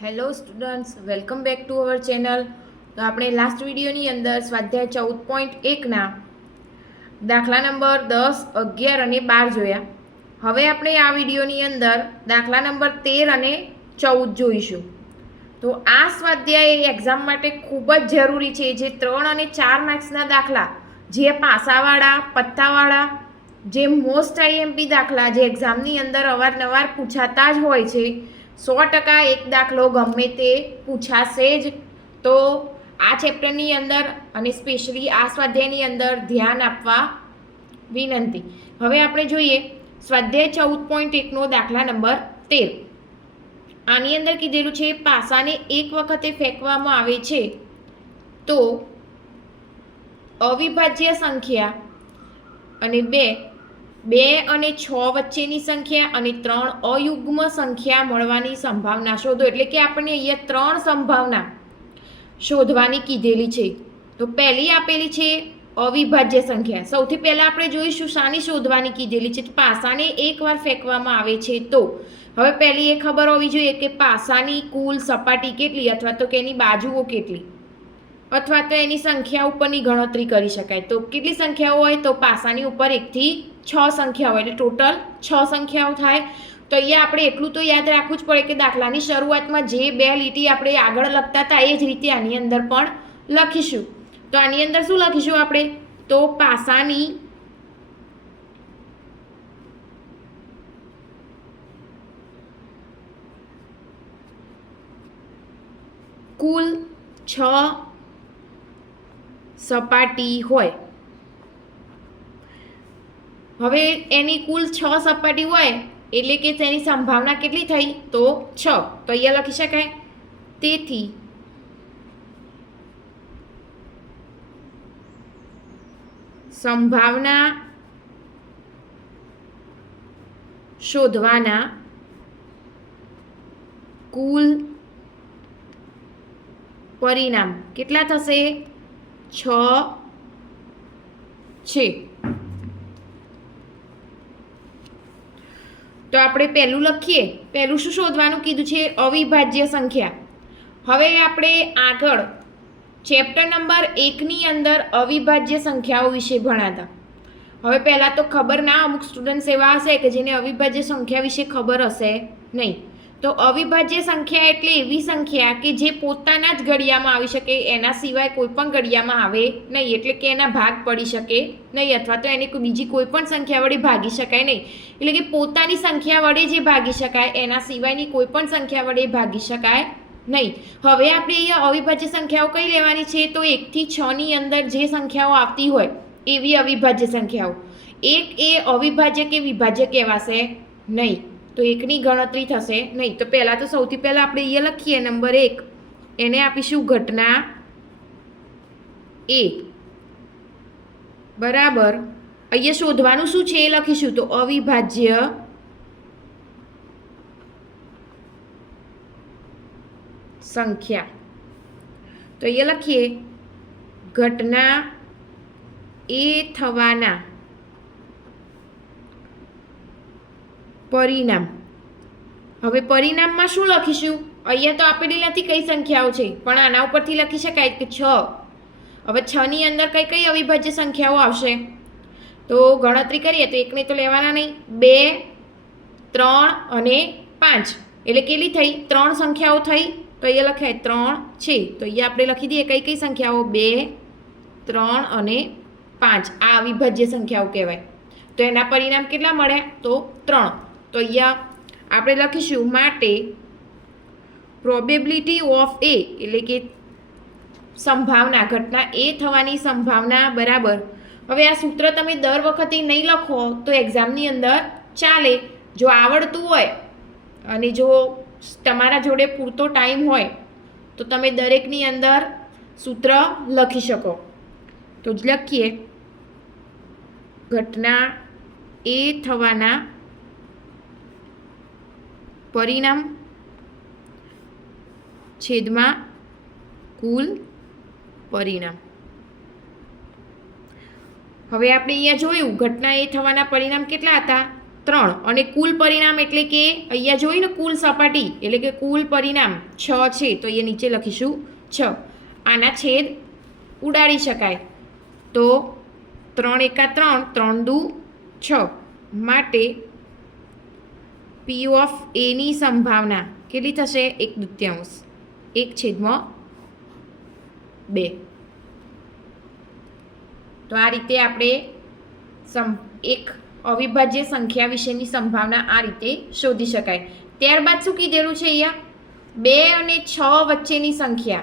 Hello students welcome back to our channel તો આપણે last વિડીયોની અંદર સ્વાધ્યાય ચૌદ પોઈન્ટ એકના દાખલા નંબર દસ, અગિયાર અને બાર જોયા. હવે આપણે આ વિડીયોની અંદર દાખલા નંબર તેર અને ચૌદ જોઈશું. તો આ સ્વાધ્યાય એક્ઝામ માટે ખૂબ જ જરૂરી છે. જે ત્રણ અને ચાર માર્ક્સના દાખલા, જે પાસાવાળા, પત્તાવાળા, જે મોસ્ટ આઈએમપી દાખલા જે એક્ઝામની અંદર અવારનવાર પૂછાતા જ હોય છે સો ટકા એક દાખલો ગમે તે પૂછાશે જ. તો આ ચેપ્ટરની અંદર અને સ્પેશિયલી આ સ્વાધ્યાયની અંદર ધ્યાન આપવા વિનંતી. હવે આપણે જોઈએ સ્વાધ્યાય ચૌદ પોઈન્ટ એકનો દાખલા નંબર તેર. આની અંદર કીધેલું છે, પાસાને એક વખતે ફેંકવામાં આવે છે. તો અવિભાજ્ય સંખ્યા અને બે બે અને છ વચ્ચેની સંખ્યા અને ત્રણ અયુગ્મ સંખ્યા મળવાની સંભાવના શોધો. એટલે કે આપણને અહીંયા ત્રણ સંભાવના શોધવાની કીધેલી છે. તો પહેલી આપેલી છે અવિભાજ્ય સંખ્યા. સૌથી પહેલાં આપણે જોઈશું શાની શોધવાની કીધેલી છે. પાસાને એકવાર ફેંકવામાં આવે છે તો. હવે પહેલી એ ખબર હોવી જોઈએ કે પાસાની કુલ સપાટી કેટલી અથવા તો કે એની બાજુઓ કેટલી. અથવા તો એની સંખ્યા ઉપરની ગણતરી કરી શકાય. તો કેટલી સંખ્યાઓ હોય? તો પાસાની ઉપર એકથી છ સંખ્યા હોય. એટલે ટોટલ છ સંખ્યાઓ થાય. તો અહીંયા આપણે એટલું તો યાદ રાખવું જ પડે કે દાખલાની શરૂઆતમાં જે બે લીટી આપણે આગળ લખતા હતા, એ જ રીતે આની અંદર પણ લખીશું. તો આની અંદર શું લખીશું આપણે? તો પાસાની કુલ છ સપાટી હોય. હવે એની કુલ છ સપાટી હોય, એટલે કે તેની સંભાવના કેટલી થઈ? તો છ. તો અહીંયા લખી શકાય. તેથી સંભાવના શોધવાના કુલ પરિણામ કેટલા થશે? છ છે. તો આપણે પહેલું લખીએ. પહેલું શું શોધવાનું કીધું છે? અવિભાજ્ય સંખ્યા. હવે આપણે આગળ ચેપ્ટર નંબર એકની અંદર અવિભાજ્ય સંખ્યાઓ વિશે ભણાતા. હવે પહેલાં તો ખબર ના, અમુક સ્ટુડન્ટ્સ એવા હશે કે જેને અવિભાજ્ય સંખ્યા વિશે ખબર હશે નહીં. તો અવિભાજ્ય સંખ્યા એટલે એવી સંખ્યા કે જે પોતાના જ ઘડિયામાં આવી શકે, એના સિવાય કોઈ પણ ઘડિયામાં આવે નહીં, એટલે કે એના ભાગ પડી શકે નહીં, અથવા તો એને બીજી કોઈ પણ સંખ્યા વડે ભાગી શકાય નહીં. એટલે કે પોતાની સંખ્યા વડે જે ભાગી શકાય, એના સિવાયની કોઈ પણ સંખ્યા વડે ભાગી શકાય નહીં. હવે આપણે અહીંયા અવિભાજ્ય સંખ્યાઓ કઈ લેવાની છે? તો એકથી છની અંદર જે સંખ્યાઓ આવતી હોય, એવી અવિભાજ્ય સંખ્યાઓ. એક એ અવિભાજ્ય કે વિભાજ્ય કહેવાશે નહીં. તો એકની ગણતરી થશે. નહીં, તો પહેલાં તો સૌથી પહેલાં આપણે અહીંયા લખીએ નંબર એક. એને આપીશું ઘટના એ. બરાબર. અહીંયા શોધવાનું શું છે એ લખીશું. તો અવિભાજ્ય સંખ્યા. તો અહીંયા લખીએ, ઘટના એ થવાના. પરિણામ. હવે પરિણામમાં શું લખીશું? અહીંયા તો આપેલી નથી કઈ સંખ્યાઓ છે, પણ આના ઉપરથી લખી શકાય કે છ. હવે છની અંદર કઈ કઈ અવિભાજ્ય સંખ્યાઓ આવશે? તો ગણતરી કરીએ તો એકને તો લેવાના નહીં. બે, ત્રણ અને પાંચ. એટલે કેટલી થઈ? ત્રણ સંખ્યાઓ થઈ. તો અહીંયા લખાય ત્રણ છે. તો અહીંયા આપણે લખી દઈએ કઈ કઈ સંખ્યાઓ? બે, ત્રણ અને પાંચ. આ અવિભાજ્ય સંખ્યાઓ કહેવાય. તો એના પરિણામ કેટલા મળ્યા તો ત્રણ. તો અહીંયા આપણે લખીશું માટે પ્રોબેબિલિટી ઓફ એ એટલે કે સંભાવના, ઘટના એ થવાની સંભાવના બરાબર. હવે આ સૂત્ર તમે દર વખતે નહીં લખો તો એક્ઝામની અંદર ચાલે. જો આવડતું હોય અને જો તમારા જોડે પૂરતો ટાઈમ હોય તો તમે દરેકની અંદર સૂત્ર લખી શકો. તો જ લખીએ. ઘટના એ થવાના પરિણામ છેદમાં કુલ પરિણામ. હવે આપણે અહીંયા જોયું, ઘટના એ થવાના પરિણામ કેટલા હતા? ત્રણ. અને કુલ પરિણામ એટલે કે અહીંયા જોઈ ને, કુલ સપાટી, એટલે કે કુલ પરિણામ છ છે, તો અહીંયા નીચે લખીશું છ. આના છેદ ઉડાડી શકાય. તો ત્રણ એકા ત્રણ ત્રણ દુ છ. માટે પી ઓફ એની સંભાવના કેટલી થશે? એક દૃત્યાંશ. એક છેદમાં બે. તો આ રીતે આપણે સમ એક અવિભાજ્ય સંખ્યા વિશેની સંભાવના આ રીતે શોધી શકાય. ત્યારબાદ શું કીધેલું છે અહીંયા? બે અને છ વચ્ચેની સંખ્યા.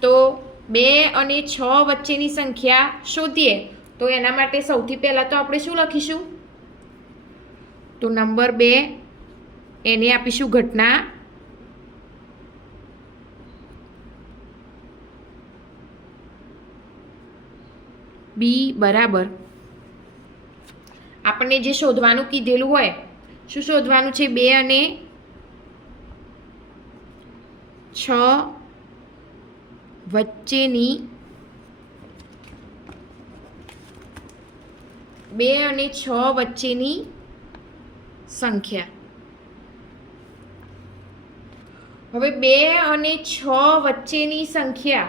તો બે અને છ વચ્ચેની સંખ્યા શોધીએ. તો એના માટે સૌથી પહેલાં તો આપણે શું લખીશું? તો નંબર બે એને આપીશું ઘટના. બી બરાબર. આપણને જે શોધવાનું કીધેલું હોય, શું શોધવાનું છે? બે અને છ વચ્ચેની બે અને છ વચ્ચેની સંખ્યા. હવે બે અને છ વચ્ચેની સંખ્યા.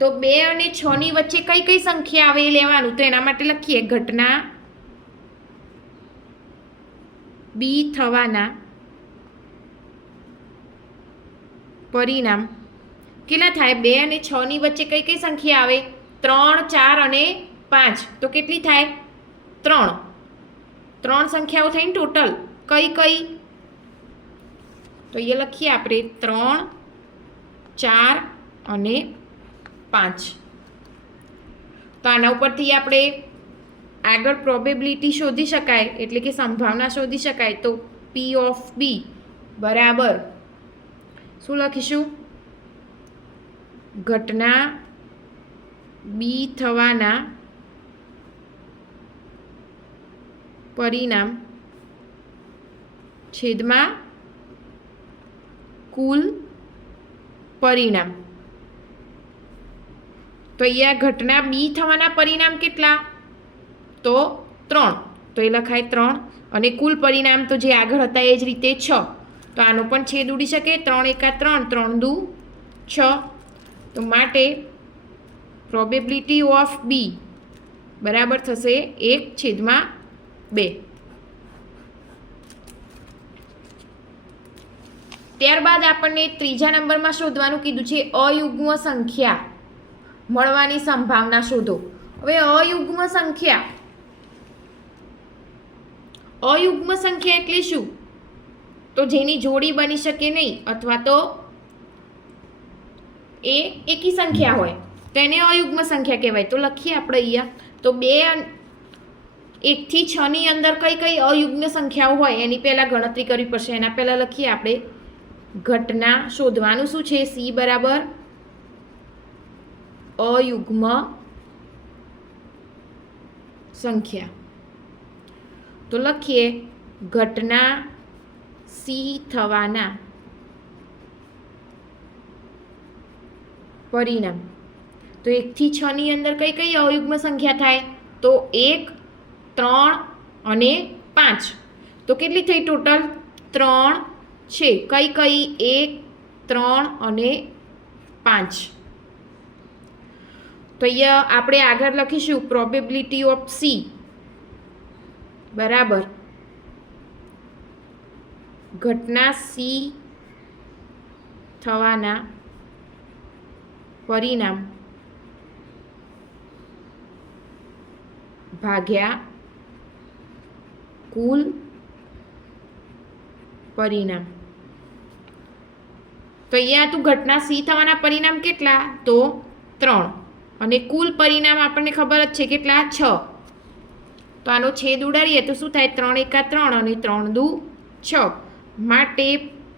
તો બે અને છની વચ્ચે કઈ કઈ સંખ્યા આવે એ લેવાનું? તો એના માટે લખીએ ઘટના બી થવાના પરિણામ. કેટલા થાય? બે અને છની વચ્ચે કઈ કઈ સંખ્યા આવે? ત્રણ, ચાર અને પાંચ. તો કેટલી થાય? ત્રણ. ત્રણ સંખ્યાઓ થઈને ટોટલ કઈ કઈ તો એ લખીએ આપણે ત્રણ, ચાર અને પાંચ. તો આના ઉપરથી આપણે આગળ પ્રોબેબિલિટી શોધી શકાય, એટલે કે સંભાવના શોધી શકાય, તો પી ઓફ બી બરાબર. શું લખીશું? ઘટના બી થવાના પરિણામ છેદમાં કુલ પરિણામ. તો અહીંયા ઘટના બી થવાના પરિણામ કેટલા? તો ત્રણ. તો એ લખાય ત્રણ. અને કુલ પરિણામ તો જે આગળ હતા એ જ રીતે છ. તો આનો પણ છેદ ઉડી શકે. ત્રણ એકા ત્રણ ત્રણ દુ છ. તો માટે પ્રોબેબિલિટી ઓફ બી બરાબર થશે એક છેદમાં બે. ત્યારબાદ આપણને ત્રીજા નંબરમાં શોધવાનું કીધું છે અયુગ્મ સંખ્યા. મળવાની સંભાવના શોધો. હવે અયુગ્મ સંખ્યા. અયુગ્મ સંખ્યા એટલે શું? તો જેની જોડી બની શકે નહીં, અથવા તો એ એકી સંખ્યા હોય. તો એને અયુગ્મ સંખ્યા કહેવાય. તો લખીએ આપણે અહીંયા. તો બે એકથી છની અંદર કઈ કઈ અયુગ્મ સંખ્યાઓ હોય, એની પહેલાં ગણતરી કરવી પડશે. એના પહેલાં લખીએ આપણે ઘટના શોધવાનું શું છે? સી બરાબર. અયુગ્મ સંખ્યા. તો લખીએ, ઘટના સી થવાના પરિણામ. તો એકથી છની અંદર કઈ કઈ અયુગ્મ સંખ્યા થાય? તો એક, ત્રણ અને પાંચ. તો કેટલી થઈ ટોટલ? ત્રણ છે. કઈ કઈ? એક, ત્રણ અને પાંચ. તો અહીંયા આપણે આગળ લખીશું. પ્રોબેબિલિટી ઓફ સી બરાબર. ઘટના સી થવાના પરિણામ ભાગ્યા કુલ પરિણામ. તો અહીંયા તું ઘટના સી થવાના પરિણામ કેટલા? તો ત્રણ. અને કુલ પરિણામ આપણને ખબર જ છે કેટલા? છ. તો આનો છેદ ઉડાડીએ તો શું થાય? ત્રણ એકા ત્રણ અને ત્રણ દુ છ. માટે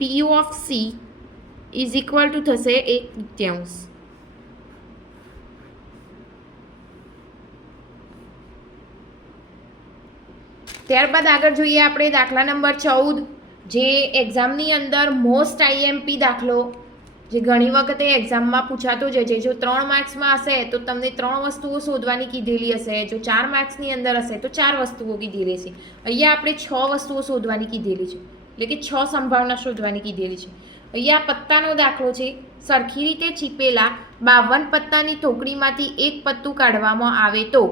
P of C is equal to થશે એક તૃતીયાંશ. ત્યારબાદ આગળ જોઈએ આપણે દાખલા નંબર ચૌદ. જે એક્ઝામની અંદર મોસ્ટ આઈએમપી દાખલો, જે ઘણી વખતે એક્ઝામમાં પૂછાતો જ છે. જો ત્રણ માર્ક્સમાં હશે, તો તમને ત્રણ વસ્તુઓ શોધવાની કીધેલી હશે. જો ચાર માર્ક્સની અંદર હશે, તો ચાર વસ્તુઓ કીધેલી છે અહીંયા આપણે છ વસ્તુઓ શોધવાની કીધેલી છે. એટલે કે છ સંભાવના શોધવાની કીધેલી છે. અહીંયા પત્તાનો દાખલો છે. સરખી રીતે ચીપેલા બાવન પત્તાની ટોકરીમાંથી એક પત્તું કાઢવામાં આવે તો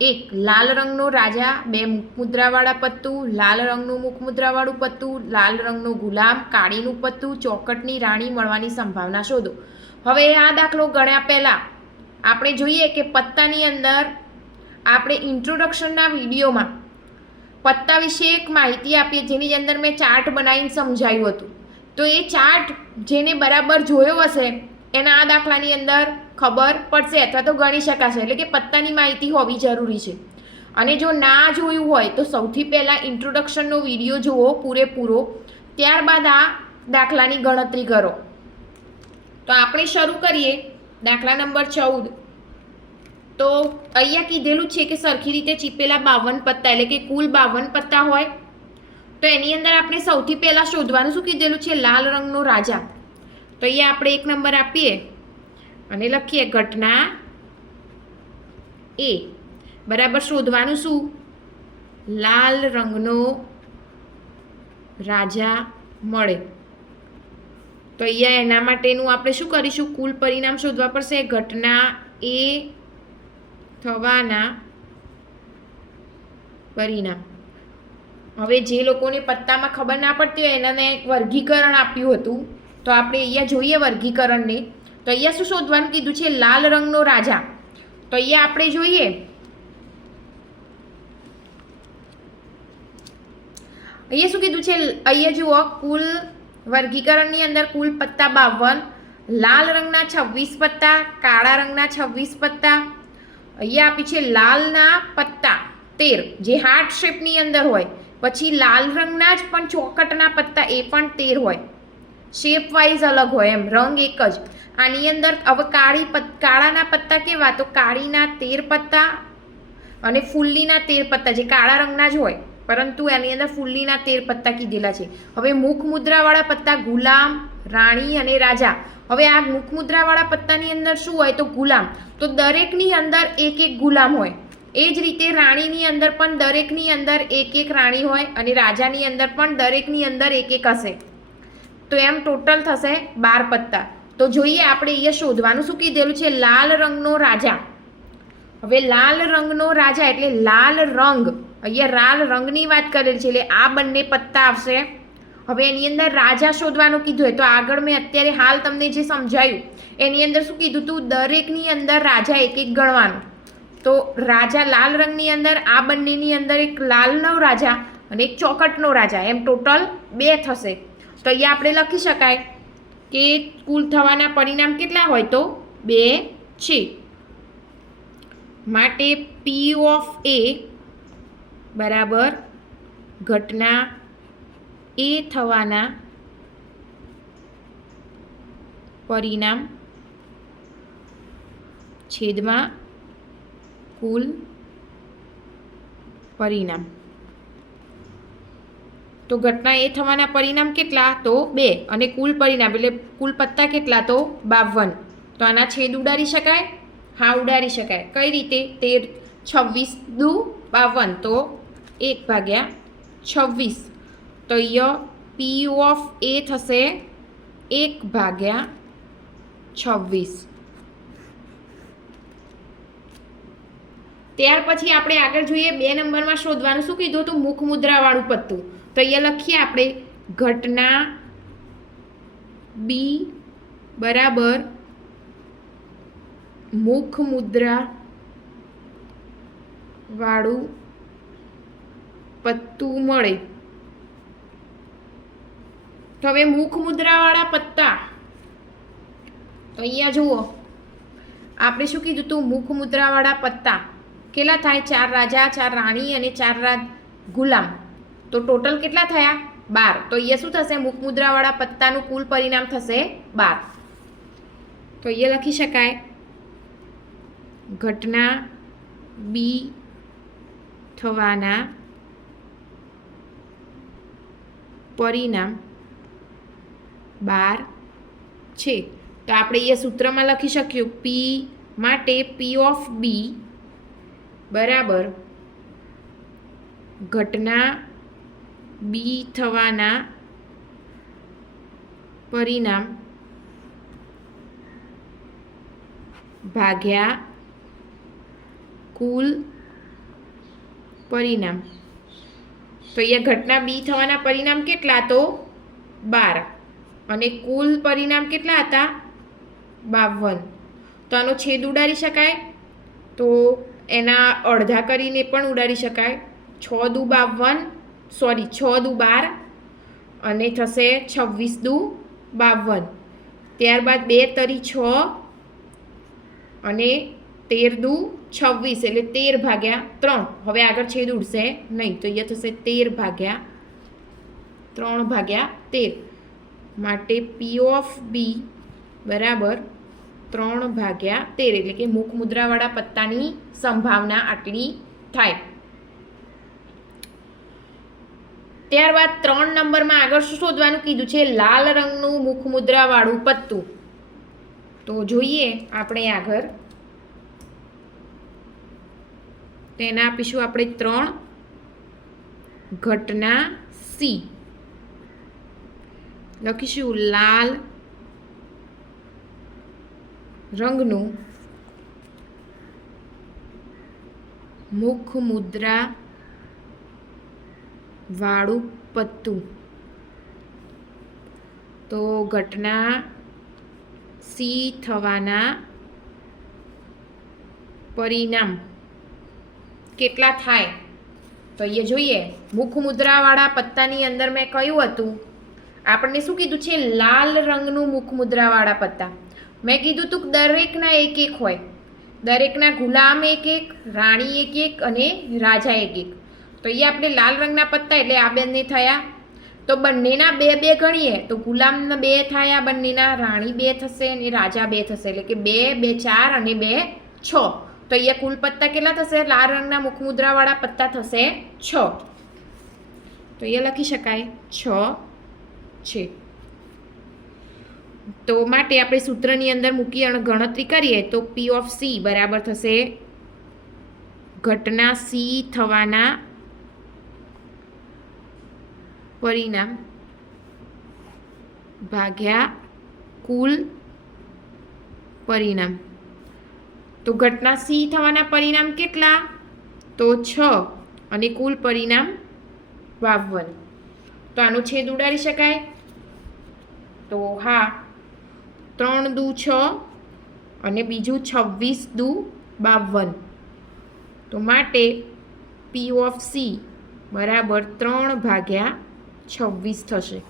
એક લાલ રંગનો રાજા, બે મુદ્રાવાળા પત્તું, લાલ રંગનું મુખમુદ્રાવાળું પત્તું, લાલ રંગનું ગુલામ કાળીનું પત્તું, ચોકટની રાણી મળવાની સંભાવના શોધો. હવે આ દાખલો ગણ્યા પહેલાં આપણે જોઈએ કે પત્તાની અંદર આપણે ઇન્ટ્રોડક્શનના વિડીયોમાં પત્તા વિશે એક માહિતી આપીએ, જેની અંદર મેં ચાર્ટ બનાવીને સમજાવ્યું હતું. તો એ ચાર્ટ જેને બરાબર જોયો હશે, એના આ દાખલાની અંદર ખબર પડશે અથવા તો ગણી શકાશે. એટલે કે પત્તાની માહિતી હોવી જરૂરી છે. અને જો ના જોયું હોય, તો સૌથી પહેલાં ઇન્ટ્રોડક્શનનો વીડિયો જુઓ પૂરેપૂરો. ત્યારબાદ આ દાખલાની ગણતરી કરો. તો આપણે શરૂ કરીએ. દાખલા નંબર ચૌદ. તો અહીંયા કીધેલું છે કે સરખી રીતે ચીપેલા બાવન પત્તા, એટલે કે કુલ બાવન પત્તા હોય. તો એની અંદર આપણે સૌથી પહેલાં શોધવાનું શું કીધેલું છે? લાલ રંગનો રાજા. તો અહીંયા આપણે એક નંબર આપીએ. અને લખીએ ઘટના એ. બરાબર શોધવાનું શું? લાલ રંગનો રાજા મળે. તો અહીંયા એના માટેનું આપણે શું કરીશું? કુલ પરિણામ શોધવા પડશે. ઘટના એ થવાના પરિણામ. હવે જે લોકોને પત્તામાં ખબર ના પડતી હોય, એનાને એક વર્ગીકરણ આપ્યું હતું. તો આપણે અહીંયા જોઈએ વર્ગીકરણને. તો અહીંયા શું શોધવાનું કીધું છે? લાલ રંગનો રાજા. તો અહીંયા આપણે જોઈએ. અહીંયા શું કીધું છે? અહીંયા જુઓ, કુલ વર્ગીકરણની અંદર કુલ પત્તા બાવન, લાલ રંગના છવ્વીસ પત્તા, કાળા રંગના છવ્વીસ પત્તા. અહીંયા આપી છે લાલના પત્તા તેર, જે હાર્ટ શેપની અંદર હોય. પછી લાલ રંગના જ પણ ચોકટના પત્તા એ પણ તેર હોય. શેપ વાઇઝ અલગ હોય એમ, રંગ એક જ. આની અંદર હવે કાળી કાળાના પત્તા કેવા? તો કાળીના તેર પત્તા અને ફૂલ્લીના તેર પત્તા, જે કાળા રંગના જ હોય. પરંતુ એની અંદર ફૂલ્લીના તેર પત્તા કીધેલા છે. હવે મુખ મુદ્રાવાળા પત્તા ગુલામ, રાણી અને રાજા. હવે આ મુખ મુદ્રાવાળા પત્તાની અંદર શું હોય? તો ગુલામ. તો દરેકની અંદર એક એક ગુલામ હોય. એ જ રીતે રાણીની અંદર પણ દરેકની અંદર એક એક રાણી હોય અને રાજાની અંદર પણ દરેકની અંદર એક એક હશે. તો એમ ટોટલ થશે બાર પત્તા. તો જોઈએ આપણે અહીંયા શોધવાનું શું કીધેલું છે? લાલ રંગનો રાજા. હવે લાલ રંગનો રાજા એટલે લાલ રંગ. અહીંયા લાલ રંગની વાત કરેલી છે એટલે આ બંને પત્તા આવશે. હવે એની અંદર રાજા શોધવાનું કીધું હોય તો આગળ મેં અત્યારે હાલ તમને જે સમજાયું, એની અંદર શું કીધું તું દરેકની અંદર રાજા એક એક ગણવાનું. તો રાજા લાલ રંગની અંદર, આ બંનેની અંદર એક લાલનો રાજા અને એક ચોકટનો રાજા. એમ ટોટલ બે થશે. તો અહીંયા આપણે લખી શકાય. કે કુલ થવાના પરિણામ કેટલા હોય તો? બે, છે. માટે પી ઓફ એ બરાબર ઘટના એ થવાના પરિણામ છેદમાં કુલ પરિણામ. તો ઘટના એ થવાના પરિણામ કેટલા? તો બે. અને કુલ પરિણામ એટલે કુલ પત્તા કેટલા? તો બાવન. તો આના છેદ ઉડાડી શકાય? હા, ઉડાડી શકાય. કઈ રીતે? તેર, છવ્વીસ, દુ, બાવન. તો એક ભાગ્યા છવ્વીસ. તો ય, પી ઓફ, એ થશે એક ભાગ્યા છવ્વીસ. ત્યાર પછી આપણે આગળ જોઈએ બે નંબરમાં શોધવાનું. શું કીધું હતું? મુખ મુદ્રાવાળું પત્તું. તો અહીંયા લખીએ આપણે ઘટના બી બરાબર મુખ મુદ્રા વાળું પત્તું મળે. તો હવે મુખ મુદ્રાવાળા પત્તા. તો અહીંયા જુઓ. આપણે શું કીધું તું? મુખ મુદ્રાવાળા પત્તા. કેટલા થાય? ચાર રાજા, ચાર રાણી અને ચાર રાજ ગુલામ. તો ટોટલ કેટલા થયા? બાર. તો અહીંયા શું થશે? મુખ મુદ્રાવાળા પત્તાનું કુલ પરિણામ થશે બાર. તો અહીંયા લખી શકાય. ઘટના બી થવાના પરિણામ બાર છે. તો આપણે એ સૂત્રમાં લખી શક્યું. પી માટે પી ઓફ બી બરાબર ઘટના બી થવાના પરિણામ ભાગ્યા કુલ પરિણામ. તો અહીંયા ઘટના બી થવાના પરિણામ કેટલા? તો બાર. અને કુલ પરિણામ કેટલા હતા? બાવન. તો આનો છેદ ઉડાડી શકાય? તો એના અડધા કરીને પણ ઉડાડી શકાય. છ દુ બાવન સોરી, છ દુ બાર અને થશે છવ્વીસ દુ બાવન. ત્યારબાદ બે તરી છ અને તેર દુ છવ્વીસ, એટલે તેર ભાગ્યા ત્રણ. હવે આગળ છેદ ઉડશે નહીં, તો અહીંયા થશે તેર ભાગ્યા ત્રણ ભાગ્યા તેર. માટે પી ઓફ બી બરાબર ત્રણ ભાગ્યા તેર, એટલે કે મુખ મુદ્રાવાળા પત્તાની સંભાવના આટલી થાય. ત્યારબાદ ત્રણ નંબરમાં આગળ શું શોધવાનું કીધું છે? લાલ રંગનું મુખ મુદ્રાવાળું પત્તું. તો જોઈએ આપણે આગળ. તેના આપીશું આપણે ત્રણ. ઘટના સી. લખીશું લાલ રંગનું મુખ મુદ્રા વાળું પત્તું. તો ઘટના સી થવાના પરિણામ કેટલા થાય? તો અહીંયા જોઈએ, મુખ મુદ્રાવાળા પત્તાની અંદર મેં કહ્યું હતું. આપણને શું કીધું છે? લાલ રંગનું મુખ મુદ્રાવાળા પત્તા. મેં કીધું તું દરેકના એક એક હોય. દરેકના ગુલામ એક એક, રાણી એક એક અને રાજા એક એક. તો અહીંયા આપણે લાલ રંગના પત્તા એટલે આ બંને થયા. તો બંનેના બે બે ગણીએ, તો ગુલામના બે થયા, બંનેના રાણી બે થશે અને રાજા બે થશે. એટલે કે બે બે, ચાર અને બે, છ. તો અહીંયા કુલ પત્તા કેટલા થશે? લાલ રંગના મુખમુદ્રાવાળા પત્તા થશે છ. તો અહીંયા લખી શકાય, છ છે. તો માટે આપણે સૂત્રની અંદર મૂકી અને ગણતરી કરીએ, તો પી ઓફ સી બરાબર થશે. ઘટના સી થવાના પરિણામ ભાગ્યા કુલ પરિણામ. તો ઘટના સી થવાના પરિણામ કેટલા? તો છ અને કુલ પરિણામ બાવન. તો આનો છેદ ઉડાડી શકાય? તો હા, ત્રણ દુ છ અને બીજું છવ્વીસ દુ બાવન. તો માટે પી ઓફ સી બરાબર ત્રણ ભાગ્યા છવ્વીસ થશે.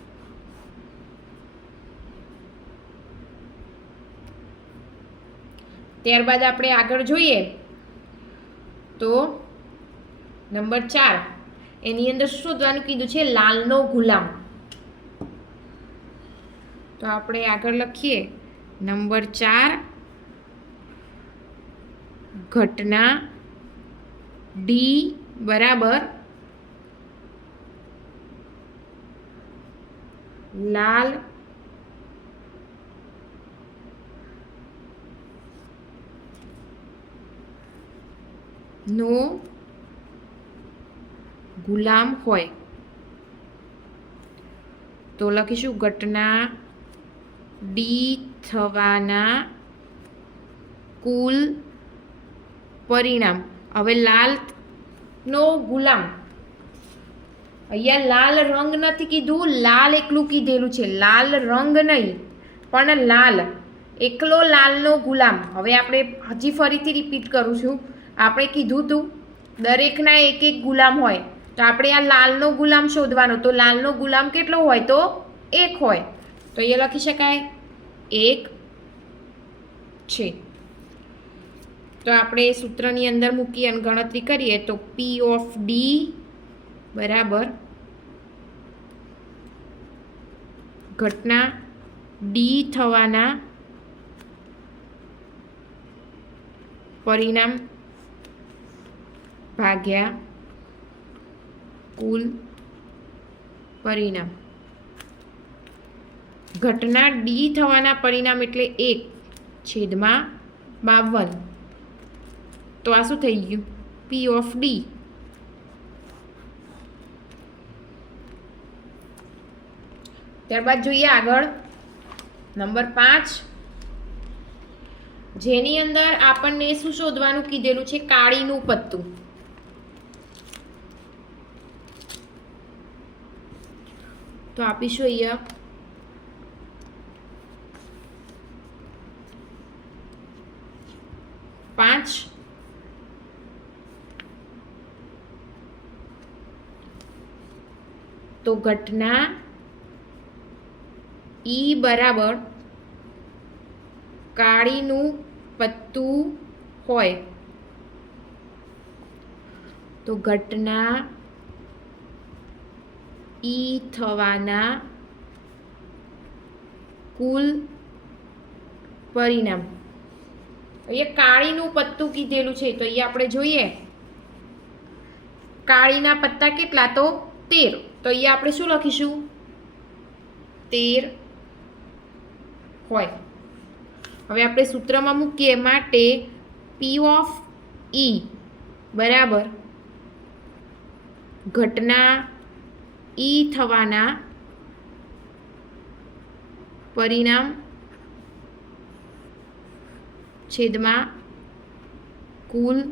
ત્યારબાદ આપણે આગળ જોઈએ તો નંબર ચાર, એની અંદર શોધવાનું કીધું છે લાલનો ગુલામ. તો આપણે આગળ લખીએ. નંબર ચાર, ઘટના ડી બરાબર લાલ નો ગુલામ હોય. તો લખીશું ઘટના ડી થવાના કુલ પરિણામ. હવે લાલનો ગુલામ. અહીંયા લાલ રંગ નથી કીધું, લાલ એકલું કીધેલું છે. લાલ રંગ નહીં, પણ લાલ. એકલો લાલનો ગુલામ. હવે આપણે હજી ફરીથી રિપીટ કરું છું આપણે કીધું હતું દરેકના એક એક ગુલામ હોય. તો આપણે આ લાલનો ગુલામ શોધવાનો. તો લાલનો ગુલામ કેટલો હોય? તો એક હોય. તો એ લખી શકાય. એક છે. તો આપણે સૂત્રની અંદર મૂકી અને ગણતરી કરીએ. તો પી ઓફ ડી બરાબર. ઘટના ડી થવાના પરિણામ ભાગ્યા કુલ પરિણામ. ઘટના ડી થવાના પરિણામ એટલે એક છેદમાં બાવન. તો આ શું થઈ ગયું? પી ઓફ ડી ત્યારબાદ જોઈએ આગળ. નંબર પાંચ. જેની અંદર આપણને શું શોધવાનું કીધેલું છે? કાળીનું પત્તું. તો આપીશું અહીંયા. પાંચ. તો ઘટના ઈ બરાબર કાળીનું પત્તું હોય. તો ઘટના ઈ થવાના કુલ પરિણામ. અહીંયા કાળીનું પત્તું કીધેલું છે, તો અહીંયા આપણે જોઈએ. કાળીના પત્તા કેટલા? તો તેર. તો અહીંયા આપણે શું લખીશું? તેર હોય. હવે આપણે સૂત્રમાં મૂકીએ માટે પી ઓફ ઈ બરાબર? ઘટના ઈ થવાના પરિણામ છેદમાં કુલ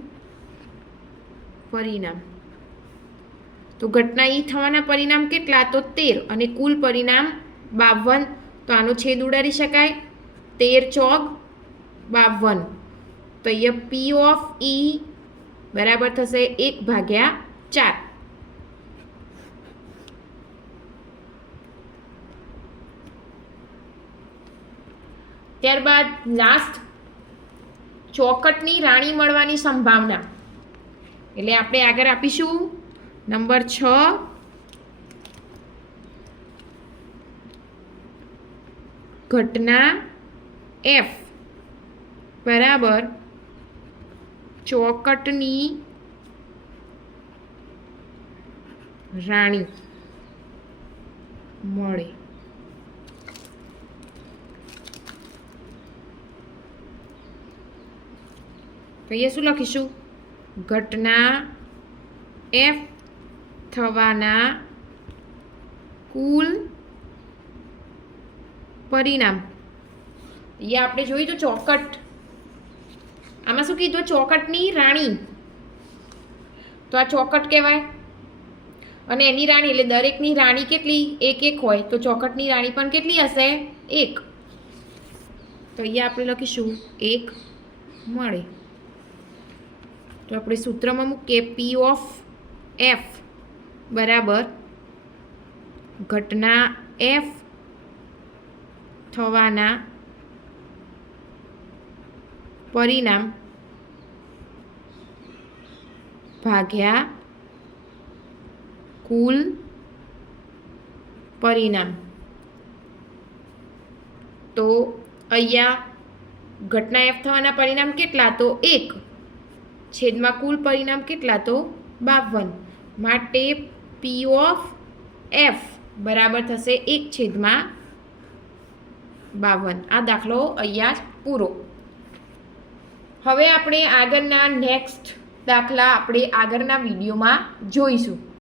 પરિણામ. તો ઘટના ઈ થવાના પરિણામ કેટલા? તો તેર. અને કુલ પરિણામ બાવન. તો આનો છેદ ઉડાડી શકાય. તેર ચોક બાવન તો અહીંયા પી ઓફ ઈ બરાબર થશે એક ભાગ્યા ચાર. ત્યારબાદ લાસ્ટ ચોકટની રાણી મળવાની સંભાવના. એટલે આપણે આગળ આપીશું. નંબર છ. ઘટના એફ બરાબર ચોકટની રાણી મળે. તો અહીંયા શું લખીશું? ઘટના એફ થવાના કુલ પરિણામ. અહીંયા આપણે જોયું તો ચોકટ. આમાં શું કીધું? ચોકટની રાણી. તો આ ચોકટ કહેવાય. અને એની રાણી એટલે દરેકની રાણી કેટલી? એક એક હોય. તો ચોકટની રાણી પણ કેટલી હશે? એક. તો અહીંયા આપણે લખીશું, એક મળે. તો આપણે સૂત્રમાં મૂકીએ પી ઓફ એફ બરાબર. ઘટના એફ થવાના પરિણામ ભાગ્યા કુલ પરિણામ. તો અહીંયા ઘટના એફ થવાના પરિણામ કેટલા? તો એક. છેદમાં કુલ પરિણામ કેટલા? તો બાવન. માટે પી ઓફ એફ બરાબર થશે એક છેદમાં બાવન. આ દાખલો અહીંયા જ પૂરો. હવે આપણે આગળના નેક્સ્ટ દાખલા આપણે આગળના વિડીયોમાં જોઈશું.